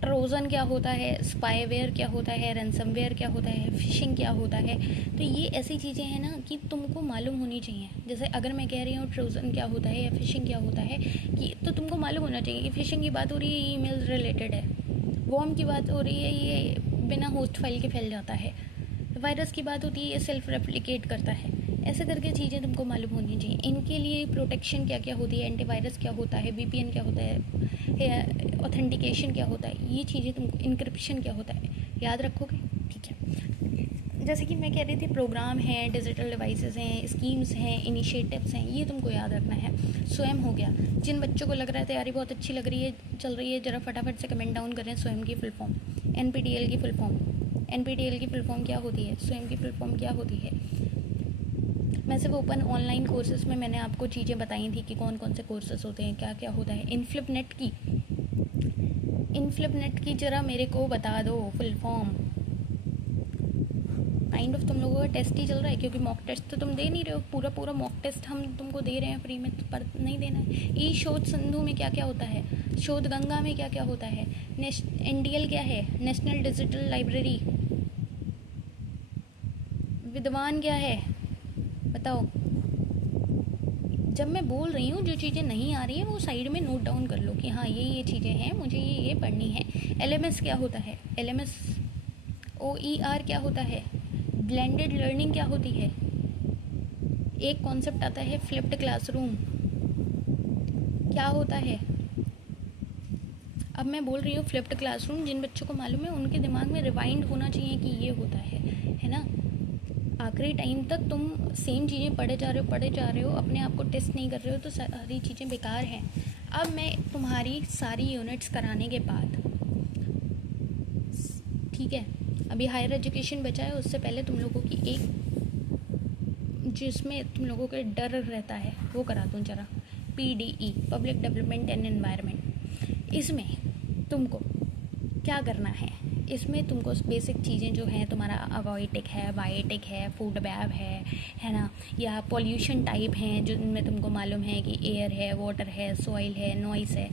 ट्रोजन क्या होता है, स्पाईवेयर क्या होता है, रैंसमवेयर क्या होता है, फिशिंग क्या होता है। तो ये ऐसी चीज़ें हैं ना कि तुमको मालूम होनी चाहिए। जैसे अगर मैं कह रही हूँ ट्रोजन क्या होता है या फिशिंग क्या होता है, कि तो तुमको मालूम होना चाहिए कि फिशिंग की बात हो रही है, ईमेल रिलेटेड है, वॉर्म की बात हो रही है, ये बिना होस्ट फाइल के फैल जाता है, वायरस की बात होती है, ये सेल्फ रेप्लिकेट करता है। ऐसे करके चीज़ें तुमको मालूम होनी चाहिए। इनके लिए प्रोटेक्शन क्या क्या होती है, एंटीवायरस क्या होता है, वीपीएन क्या होता है, ऑथेंटिकेशन क्या होता है, ये चीज़ें तुमको, इंक्रिप्शन क्या होता है, याद रखोगे, ठीक है। जैसे कि मैं कह रही थी, प्रोग्राम हैं, डिजिटल डिवाइसेस हैं, स्कीम्स हैं, इनिशिएटिव्स हैं, ये तुमको याद रखना है। स्वयं हो गया, जिन बच्चों को लग रहा है तैयारी बहुत अच्छी लग रही है, चल रही है, ज़रा फटाफट से कमेंट डाउन करें स्वयं की फुल फॉर्म, NPTEL की फुल फॉर्म। NPTEL की फुल फॉर्म क्या होती है, स्वयं की फुल फॉर्म क्या होती है। मैं सिर्फ ओपन ऑनलाइन कोर्सेज में मैंने आपको चीज़ें बताई थी कि कौन कौन से कोर्सेज होते हैं, क्या क्या होता है। इनफ्लिपनेट की ज़रा मेरे को बता दो फुल फॉर्म। काइंड ऑफ तुम लोगों का टेस्ट ही चल रहा है, क्योंकि मॉक टेस्ट तो तुम दे नहीं रहे हो, पूरा पूरा मॉक टेस्ट हम तुमको दे रहे हैं फ्री में, पर नहीं देना है। ई शोध सिंधु में क्या क्या होता है, शोध गंगा में क्या क्या होता है, NDL क्या है, नेशनल डिजिटल लाइब्रेरी, विद्वान क्या है, बताओ। जब मैं बोल रही हूँ जो चीज़ें नहीं आ रही है वो साइड में नोट डाउन कर लो कि हाँ ये चीज़ें हैं, मुझे ये पढ़नी है। LMS क्या होता है, LMS OER क्या होता है, ब्लेंडेड लर्निंग क्या होती है, एक कॉन्सेप्ट आता है फ्लिप्ड क्लासरूम क्या होता है। अब मैं बोल रही हूँ फ्लिप्ड क्लासरूम, जिन बच्चों को मालूम है उनके दिमाग में रिवाइंड होना चाहिए कि ये होता है ना। आखिरी टाइम तक तुम सेम चीज़ें पढ़े जा रहे हो, अपने आप को टेस्ट नहीं कर रहे हो, तो सारी चीज़ें बेकार हैं। अब मैं तुम्हारी सारी यूनिट्स कराने के बाद, ठीक है, अभी हायर एजुकेशन बचा है, उससे पहले तुम लोगों की एक जिसमें तुम लोगों के डर रहता है वो करा दूँ जरा, PDE, public development and environment. इसमें तुमको क्या करना है, इसमें तुमको बेसिक चीज़ें जो हैं, तुम्हारा अवॉइटिक है, बायोटिक है, फूड बैब है ना, या पॉल्यूशन टाइप हैं जिनमें तुमको मालूम है कि एयर है, वाटर है, सॉइल है, नॉइस है,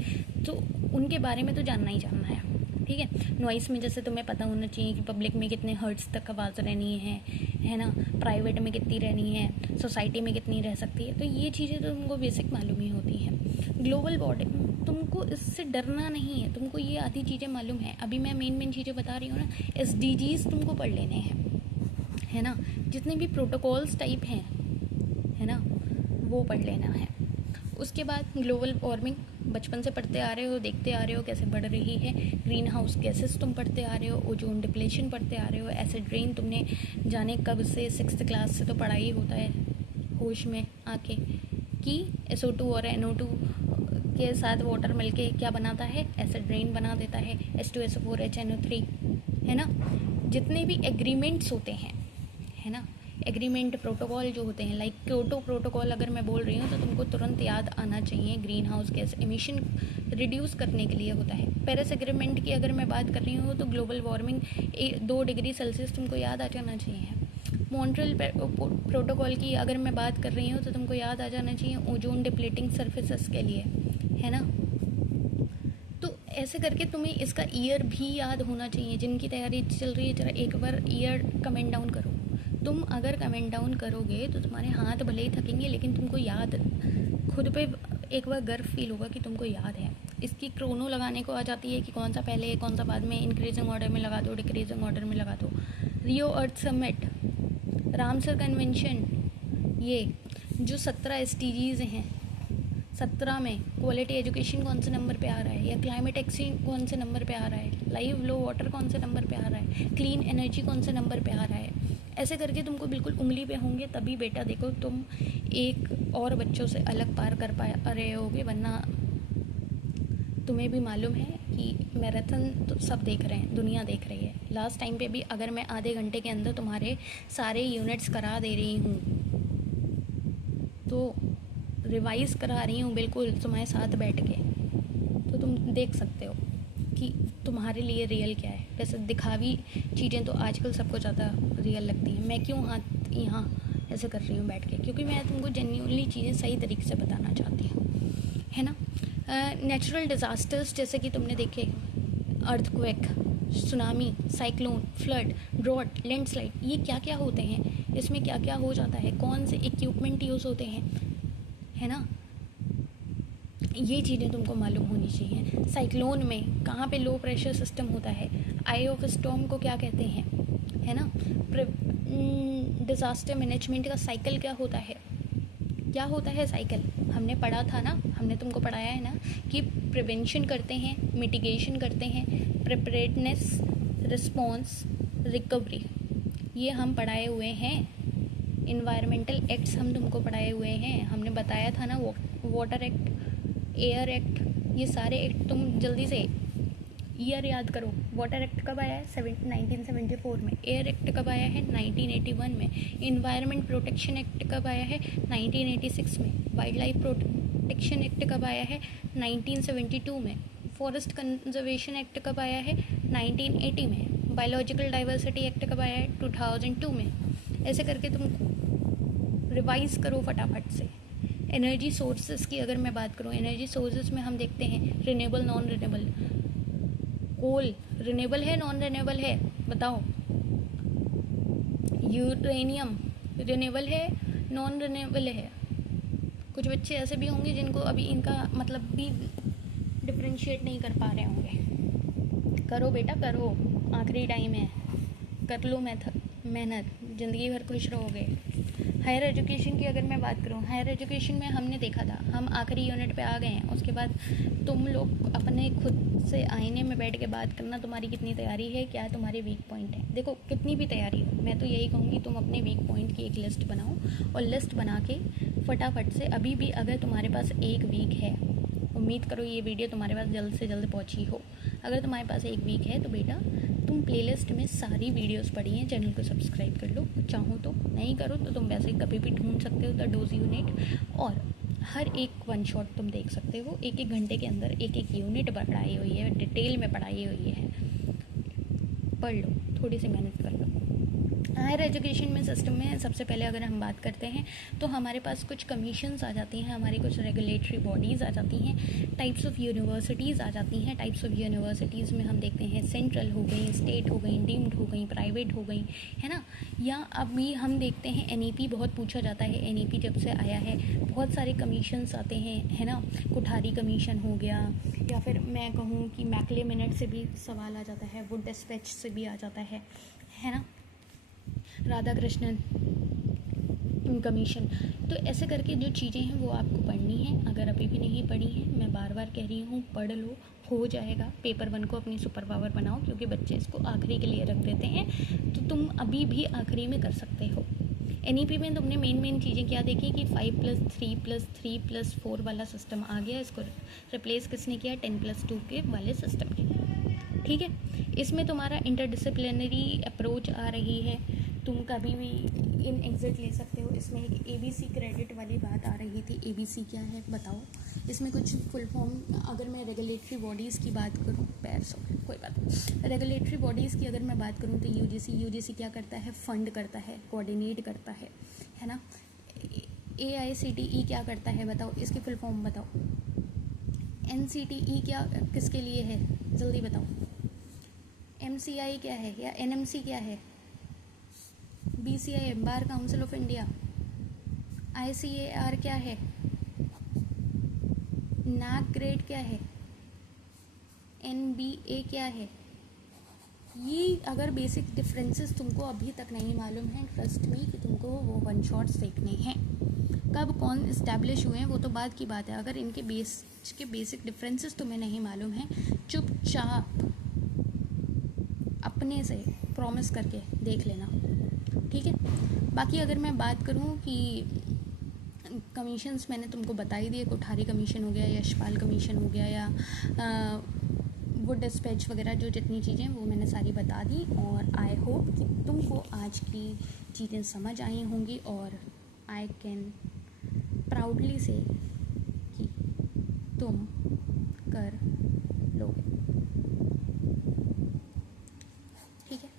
तो उनके बारे में तो जानना ही जानना है, ठीक है। नॉइस में जैसे तुम्हें पता होना चाहिए कि पब्लिक में कितने हर्ट्ज़ तक आवाज़ रहनी है ना, प्राइवेट में कितनी रहनी है, सोसाइटी में कितनी रह सकती है, तो ये चीज़ें तो तुमको बेसिक मालूम ही होती हैं। ग्लोबल वार्मिंग, तुमको इससे डरना नहीं है, तुमको ये आधी चीज़ें मालूम है। अभी मैं मेन चीज़ें बता रही हूँ ना, SDGs तुमको पढ़ लेने हैं, है ना, जितने भी प्रोटोकॉल्स टाइप हैं, है ना, वो पढ़ लेना है। उसके बाद ग्लोबल वार्मिंग बचपन से पढ़ते आ रहे हो, देखते आ रहे हो कैसे बढ़ रही है, ग्रीन हाउस गैसेस तुम पढ़ते आ रहे हो, ओजोन डिप्लेशन पढ़ते आ रहे हो, एसिड रेन तुमने जाने कब से 6th क्लास से तो पढ़ा ही होता है होश में आके, कि SO2 और NO2 के साथ वाटर मिलके क्या बनाता है, एसिड रेन बना देता है, H2SO4 HNO3, है ना। जितने भी एग्रीमेंट्स होते हैं, है ना, एग्रीमेंट प्रोटोकॉल जो होते हैं, लाइक क्योटो प्रोटोकॉल अगर मैं बोल रही हूँ तो तुमको तुरंत याद आना चाहिए, green house gas emission reduce करने के लिए होता है। पेरिस एग्रीमेंट की अगर मैं बात कर रही हूँ तो ग्लोबल वार्मिंग 2 डिग्री सेल्सियस तुमको याद आ जाना चाहिए। मॉन्ट्रियल प्रोटोकॉल की अगर मैं बात कर रही हूँ तो तुमको याद आ जाना चाहिए ओजोन डिप्लीटिंग सर्फेसेस के लिए, है ना। तो ऐसे करके तुम्हें इसका ईयर भी याद होना चाहिए। जिनकी तैयारी चल रही है जरा एक बार ईयर कमेंट डाउन करो। तुम अगर कमेंट डाउन करोगे तो तुम्हारे हाथ भले ही थकेंगे, लेकिन तुमको याद, खुद पे एक बार गर्व फील होगा कि तुमको याद है। इसकी क्रोनो लगाने को आ जाती है कि कौन सा पहले कौन सा बाद में, इंक्रीजिंग ऑर्डर में लगा दो, डिक्रीजिंग ऑर्डर में लगा दो। रियो अर्थ समिट, रामसर कन्वेंशन, ये जो 17 SDGs हैं, 17 में क्वालिटी एजुकेशन कौन से नंबर पे आ रहा है, या क्लाइमेट एक्शन कौन से नंबर पे आ रहा है, लाइव लो वाटर कौन से नंबर पे आ रहा है, क्लीन एनर्जी कौन से नंबर पे आ रहा है। ऐसे करके तुमको बिल्कुल उंगली पे होंगे, तभी बेटा देखो तुम एक और बच्चों से अलग पार कर पा रहे होगे, वरना तुम्हें भी मालूम है कि मैराथन तो सब देख रहे हैं, दुनिया देख रही है। लास्ट टाइम पे भी अगर मैं आधे घंटे के अंदर तुम्हारे सारे यूनिट्स करा दे रही हूँ, तो रिवाइज करा रही हूँ बिल्कुल तुम्हारे साथ बैठ के, तो तुम देख सकते हो कि तुम्हारे लिए रियल क्या है। वैसे दिखावी चीज़ें तो आजकल सबको ज़्यादा रियल लगती हैं। मैं क्यों हाथ यहाँ ऐसे कर रही हूँ बैठ के, क्योंकि मैं तुमको जेन्युइनली चीज़ें सही तरीके से बताना चाहती हूँ, है ना। नेचुरल डिज़ास्टर्स जैसे कि तुमने देखे, earthquake, tsunami, cyclone, flood, drought, landslide, ये क्या क्या होते हैं, इसमें क्या क्या हो जाता है, कौन से इक्विपमेंट यूज़ होते हैं, है ना। ये चीज़ें तुमको मालूम होनी चाहिए। साइक्लोन में कहाँ पे लो प्रेशर सिस्टम होता है, आई ऑफ स्टॉर्म को क्या कहते हैं, है ना। डिज़ास्टर मैनेजमेंट का साइकिल क्या होता है, क्या होता है साइकिल, हमने पढ़ा था ना, हमने तुमको पढ़ाया है ना कि प्रिवेंशन करते हैं, मिटिगेशन करते हैं, प्रिपरेडनेस, रिस्पॉन्स, रिकवरी, ये हम पढ़ाए हुए हैं। इन्वायरमेंटल एक्ट्स हम तुमको पढ़ाए हुए हैं, हमने बताया था ना, वाटर एक्ट, एयर एक्ट, ये सारे एक्ट तुम जल्दी से ईयर याद करो। वाटर एक्ट कब आया है, 1974 में। एयर एक्ट कब आया है, 1981 में। इन्वायरमेंट प्रोटेक्शन एक्ट कब आया है, 1986 में। वाइल्ड लाइफ प्रोटेक्शन एक्ट कब आया है, 1972 में। फॉरेस्ट कंजर्वेशन एक्ट कब आया है, 1980 में। बायोलॉजिकल डाइवर्सिटी एक्ट कब आया है, 2002 में। ऐसे करके तुम रिवाइज़ करो फटाफट से। एनर्जी सोर्सेज की अगर मैं बात करूँ, एनर्जी सोर्सेज में हम देखते हैं रिन्यूएबल, नॉन रिन्यूएबल। कोल रिन्यूएबल है, नॉन रिन्यूएबल है, बताओ। यूरेनियम रिन्यूएबल है, नॉन रिन्यूएबल है। कुछ बच्चे ऐसे भी होंगे जिनको अभी इनका मतलब भी डिफ्रेंशिएट नहीं कर पा रहे होंगे। करो बेटा करो, आखिरी टाइम है, कर लो मेहनत, ज़िंदगी भर खुश रहोगे। हायर एजुकेशन की अगर मैं बात करूँ, हायर एजुकेशन में हमने देखा था, हम आखिरी यूनिट पे आ गए हैं। उसके बाद तुम लोग अपने खुद से आईने में बैठ के बात करना, तुम्हारी कितनी तैयारी है, क्या तुम्हारे वीक पॉइंट है। देखो कितनी भी तैयारी हो, मैं तो यही कहूँगी तुम अपने वीक पॉइंट की एक लिस्ट बनाओ, और लिस्ट बना के फटाफट से अभी भी अगर तुम्हारे पास एक वीक है, उम्मीद करो ये वीडियो तुम्हारे पास जल्द से जल्द पहुँची हो। अगर तुम्हारे पास एक वीक है तो बेटा तुम प्लेलिस्ट में सारी वीडियोस पढ़ी हैं, चैनल को सब्सक्राइब कर लो, चाहो तो, नहीं करो तो तुम वैसे ही कभी भी ढूंढ सकते हो द डोज यूनिट, और हर एक वन शॉट तुम देख सकते हो। एक एक घंटे के अंदर एक एक यूनिट पढ़ाई हुई है, डिटेल में पढ़ाई हुई है, पढ़ लो, थोड़ी सी मेहनत कर लो। हायर एजुकेशन में सिस्टम में सबसे पहले अगर हम बात करते हैं तो हमारे पास कुछ कमीशंस आ जाती हैं, हमारी कुछ रेगुलेटरी बॉडीज़ आ जाती हैं, टाइप्स ऑफ यूनिवर्सिटीज़ आ जाती हैं। टाइप्स ऑफ यूनिवर्सिटीज़ में हम देखते हैं सेंट्रल हो गई, स्टेट हो गई, डीम्ड हो गई, प्राइवेट हो गई, है ना। या अभी हम देखते हैं एनईपी बहुत पूछा जाता है, एनईपी जब से आया है बहुत सारे कमीशंस आते हैं, है ना। कुठारी कमीशन हो गया, या फिर मैं कहूँ कि मैकले मिनट से भी सवाल आ जाता है, वुड डिस्पैच से भी आ जाता है ना, राधा कृष्णन कमीशन। तो ऐसे करके जो चीज़ें हैं वो आपको पढ़नी है। अगर अभी भी नहीं पढ़ी हैं, मैं बार बार कह रही हूँ, पढ़ लो, हो जाएगा। पेपर 1 को अपनी सुपर पावर बनाओ, क्योंकि बच्चे इसको आखिरी के लिए रख देते हैं, तो तुम अभी भी आखिरी में कर सकते हो। एनईपी में तुमने मेन चीज़ें क्या देखी कि 5+3+3+4 वाला सिस्टम आ गया, इसको रिप्लेस किसने किया, 10+2 के वाले सिस्टम के, ठीक है। इसमें तुम्हारा इंटरडिसिप्लिनरी अप्रोच आ रही है, तुम कभी भी इन एग्ज़िट ले सकते हो। इसमें एक ABC क्रेडिट वाली बात आ रही थी, ABC क्या है बताओ। इसमें कुछ फुल फॉर्म, अगर मैं रेगुलेटरी बॉडीज़ की बात करूँ, कोई बात नहीं, रेगुलेटरी बॉडीज़ की अगर मैं बात करूँ तो यूजीसी क्या करता है, फंड करता है, कोऑर्डिनेट करता है ना। AICTE क्या करता है बताओ, इसकी फुल फॉर्म बताओ। NCTE क्या किसके लिए है, जल्दी बताओ। MCI क्या है, या NMC क्या है, BCI bar council of India, ICAR क्या है, NAC ग्रेड क्या है, NBA क्या है। ये अगर बेसिक डिफरेंसेस तुमको अभी तक नहीं मालूम है, ट्रस्ट मी कि तुमको वो वन शॉट्स देखने हैं। कब कौन इस्टेब्लिश हुए हैं वो तो बात की बात है, अगर इनके बेसिक डिफरेंसेस तुम्हें नहीं मालूम है, चुपचाप अपने से प्रॉमिस करके देख लेना, ठीक है। बाकी अगर मैं बात करूँ कि कमीशंस मैंने तुमको बता ही दिए, कोठारी कमीशन हो गया, यशपाल कमीशन हो गया, या वुड डिस्पैच वगैरह, जो जितनी चीज़ें वो मैंने सारी बता दी। और आई होप कि तुमको आज की चीज़ें समझ आई होंगी, और आई कैन प्राउडली से कि तुम कर लोगे। ठीक है,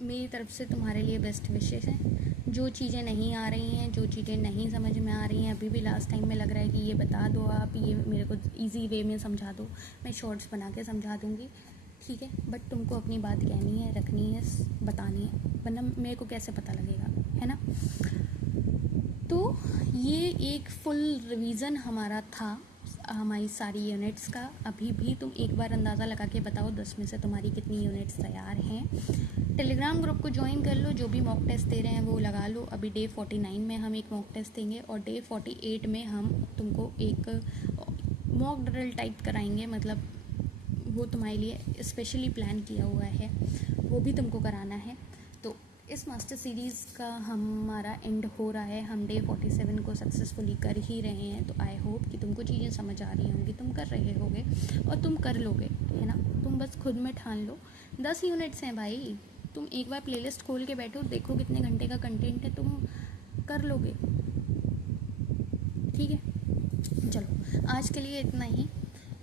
मेरी तरफ से तुम्हारे लिए बेस्ट विशेस हैं। जो चीज़ें नहीं आ रही हैं, जो चीज़ें नहीं समझ में आ रही हैं, अभी भी लास्ट टाइम में लग रहा है कि ये बता दो आप, ये मेरे को इजी वे में समझा दो, मैं शॉर्ट्स बना के समझा दूँगी। ठीक है, बट तुमको अपनी बात कहनी है, रखनी है, बतानी है, वरना मेरे को कैसे पता लगेगा, है ना। तो ये एक फुल रिवीजन हमारा था हमारी सारी यूनिट्स का। अभी भी तुम एक बार अंदाज़ा लगा के बताओ 10 में से तुम्हारी कितनी यूनिट्स तैयार हैं। टेलीग्राम ग्रुप को ज्वाइन कर लो, जो भी मॉक टेस्ट दे रहे हैं वो लगा लो। अभी डे 49 में हम एक मॉक टेस्ट देंगे, और डे 48 में हम तुमको एक मॉक ड्रिल टाइप कराएंगे, मतलब वो तुम्हारे लिए स्पेशली प्लान किया हुआ है, वो भी तुमको कराना है। तो इस मास्टर सीरीज़ का हमारा एंड हो रहा है, हम डे 47 को सक्सेसफुली कर ही रहे हैं। तो आई होप कि तुमको चीज़ें समझ आ रही होंगी, तुम कर रहे होगे और तुम कर लोगे, है ना। तुम बस खुद में ठान लो। 10 यूनिट्स हैं भाई, तुम एक बार प्लेलिस्ट खोल के बैठो, देखो कितने घंटे का कंटेंट है, तुम कर लोगे। ठीक है, चलो आज के लिए इतना ही,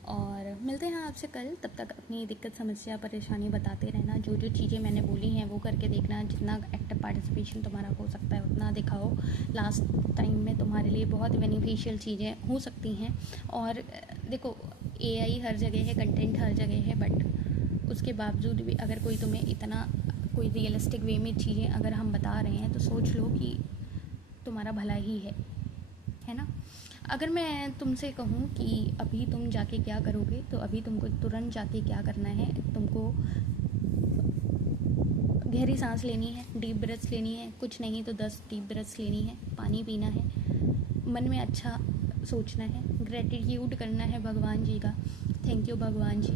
और मिलते हैं आपसे कल। तब तक अपनी दिक्कत समस्या परेशानी बताते रहना, जो जो चीज़ें मैंने बोली हैं वो करके देखना, जितना एक्टिव पार्टिसिपेशन तुम्हारा हो सकता है उतना दिखाओ। लास्ट टाइम में तुम्हारे लिए बहुत बेनिफिशियल चीज़ें हो सकती हैं। और देखो, एआई हर जगह है, कंटेंट हर जगह है, बट उसके बावजूद भी अगर कोई तुम्हें इतना कोई रियलिस्टिक वे में चीज़ें अगर हम बता रहे हैं, तो सोच लो कि तुम्हारा भला ही है ना। अगर मैं तुमसे कहूँ कि अभी तुम जाके क्या करोगे, तो अभी तुमको तुरंत जाके क्या करना है, तुमको गहरी सांस लेनी है, डीप ब्रेथ्स लेनी है, कुछ नहीं तो 10 डीप ब्रेथ्स लेनी है, पानी पीना है, मन में अच्छा सोचना है, ग्रेटिट्यूड करना है भगवान जी का, थैंक यू भगवान जी।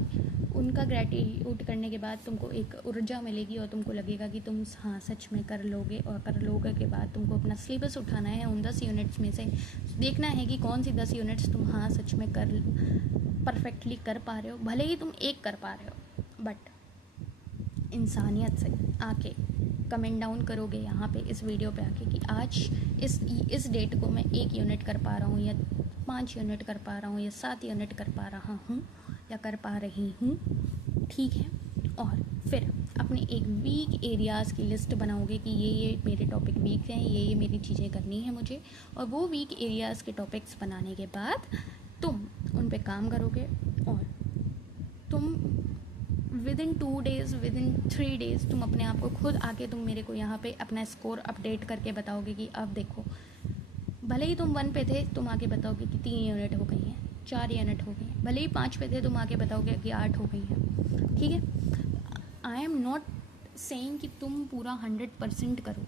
उनका ग्रेटिट्यूड करने के बाद तुमको एक ऊर्जा मिलेगी, और तुमको लगेगा कि तुम हाँ सच में कर लोगे। और कर लोगे के बाद तुमको अपना सिलेबस उठाना है, उन 10 यूनिट्स में से देखना है कि कौन सी 10 यूनिट्स तुम हाँ सच में परफेक्टली कर पा रहे हो। भले ही तुम एक कर पा रहे हो, बट इंसानियत से आके कमेंट डाउन करोगे यहाँ पे इस वीडियो पे आके कि आज इस डेट को मैं 1 यूनिट कर पा रहा हूँ, या 5 यूनिट कर पा रहा हूँ, या 7 यूनिट कर पा रहा हूँ, या कर पा रही हूँ। ठीक है, और फिर अपने एक वीक एरियाज़ की लिस्ट बनाओगे कि ये मेरे टॉपिक वीक हैं, ये मेरी चीज़ें करनी है मुझे। और वो वीक एरियाज़ के टॉपिक्स बनाने के बाद तुम उन पे काम करोगे, और तुम विदिन 2 डेज़, विदिन 3 डेज़ तुम अपने आप को खुद आके तुम मेरे को यहाँ पे अपना स्कोर अपडेट करके बताओगे कि अब देखो, भले ही तुम 1 पे थे, तुम आके बताओगे कि 3 यूनिट हो गई हैं, 4 यूनिट हो गई हैं। भले ही 5 पे थे, तुम आके बताओगे कि 8 हो गई हैं। ठीक है, आई एम नॉट सेइंग कि तुम पूरा 100% करो,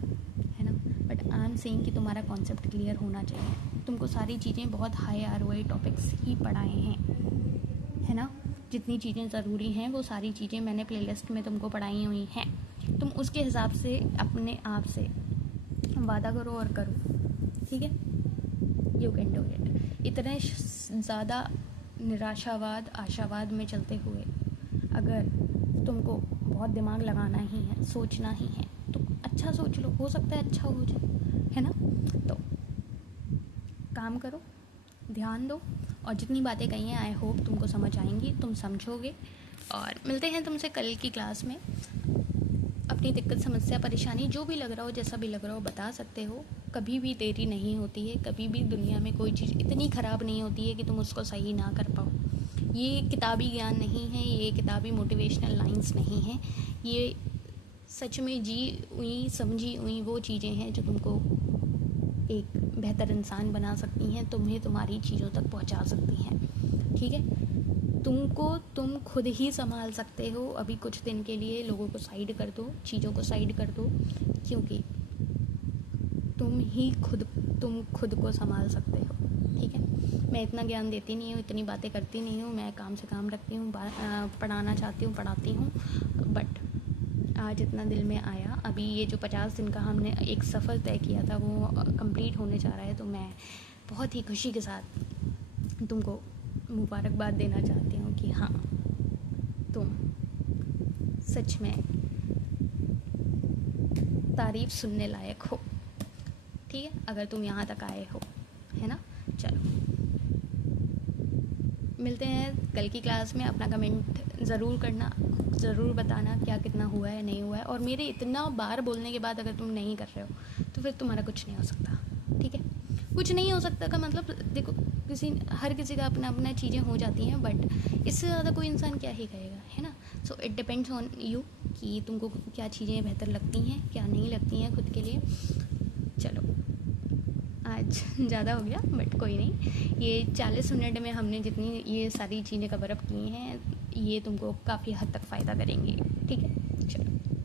है ना, बट आई एम सेइंग कि तुम्हारा कॉन्सेप्ट क्लियर होना चाहिए। तुमको सारी चीज़ें बहुत हाई ROI टॉपिक्स ही पढ़ाए हैं, है ना। जितनी चीज़ें ज़रूरी हैं वो सारी चीज़ें मैंने प्लेलिस्ट में तुमको पढ़ाई हुई हैं। तुम उसके हिसाब से अपने आप से वादा करो और करो। ठीक है, यू कैन डू इट। इतने ज़्यादा निराशावाद आशावाद में चलते हुए अगर तुमको बहुत दिमाग लगाना ही है, सोचना ही है, तो अच्छा सोच लो, हो सकता है अच्छा हो जाए, है ना। तो काम करो, ध्यान दो, और जितनी बातें कही हैं आई होप तुमको समझ आएंगी, तुम समझोगे। और मिलते हैं तुमसे कल की क्लास में। अपनी दिक्कत समस्या परेशानी जो भी लग रहा हो, जैसा भी लग रहा हो, बता सकते हो। कभी भी देरी नहीं होती है, कभी भी दुनिया में कोई चीज़ इतनी ख़राब नहीं होती है कि तुम उसको सही ना कर पाओ। ये किताबी ज्ञान नहीं है, ये किताबी मोटिवेशनल लाइंस नहीं है, ये सच में जी हुई समझी हुई वो चीज़ें हैं जो तुमको एक बेहतर इंसान बना सकती हैं, तुम्हें तुम्हारी चीज़ों तक पहुंचा सकती हैं। ठीक है, तुम खुद ही संभाल सकते हो। अभी कुछ दिन के लिए लोगों को साइड कर दो, चीज़ों को साइड कर दो, क्योंकि तुम खुद को संभाल सकते हो। ठीक है, मैं इतना ज्ञान देती नहीं हूँ, इतनी बातें करती नहीं हूँ, मैं काम से काम रखती हूँ, पढ़ाना चाहती हूँ, पढ़ाती हूँ, बट आज इतना दिल में आया, अभी ये जो 50 दिन का हमने एक सफ़र तय किया था वो कंप्लीट होने जा रहा है। तो मैं बहुत ही खुशी के साथ तुमको मुबारकबाद देना चाहती हूँ कि हाँ, तुम सच में तारीफ़ सुनने लायक हो। ठीक है, अगर तुम यहाँ तक आए हो, है ना। चलो, मिलते हैं कल की क्लास में। अपना कमेंट ज़रूर करना, ज़रूर बताना क्या कितना हुआ है नहीं हुआ है। और मेरे इतना बार बोलने के बाद अगर तुम नहीं कर रहे हो तो फिर तुम्हारा कुछ नहीं हो सकता। ठीक है, कुछ नहीं हो सकता का मतलब देखो, हर किसी का अपना अपना चीज़ें हो जाती हैं, बट इससे ज़्यादा कोई इंसान क्या ही कहेगा, है ना। So it depends on you कि तुमको क्या चीज़ें बेहतर लगती हैं, क्या नहीं लगती हैं खुद के लिए। चलो, आज ज़्यादा हो गया बट कोई नहीं। ये 40 मिनट में हमने जितनी ये सारी चीज़ें कवर अप की हैं, ये तुमको काफ़ी हद तक फ़ायदा करेंगी। ठीक है, चलो।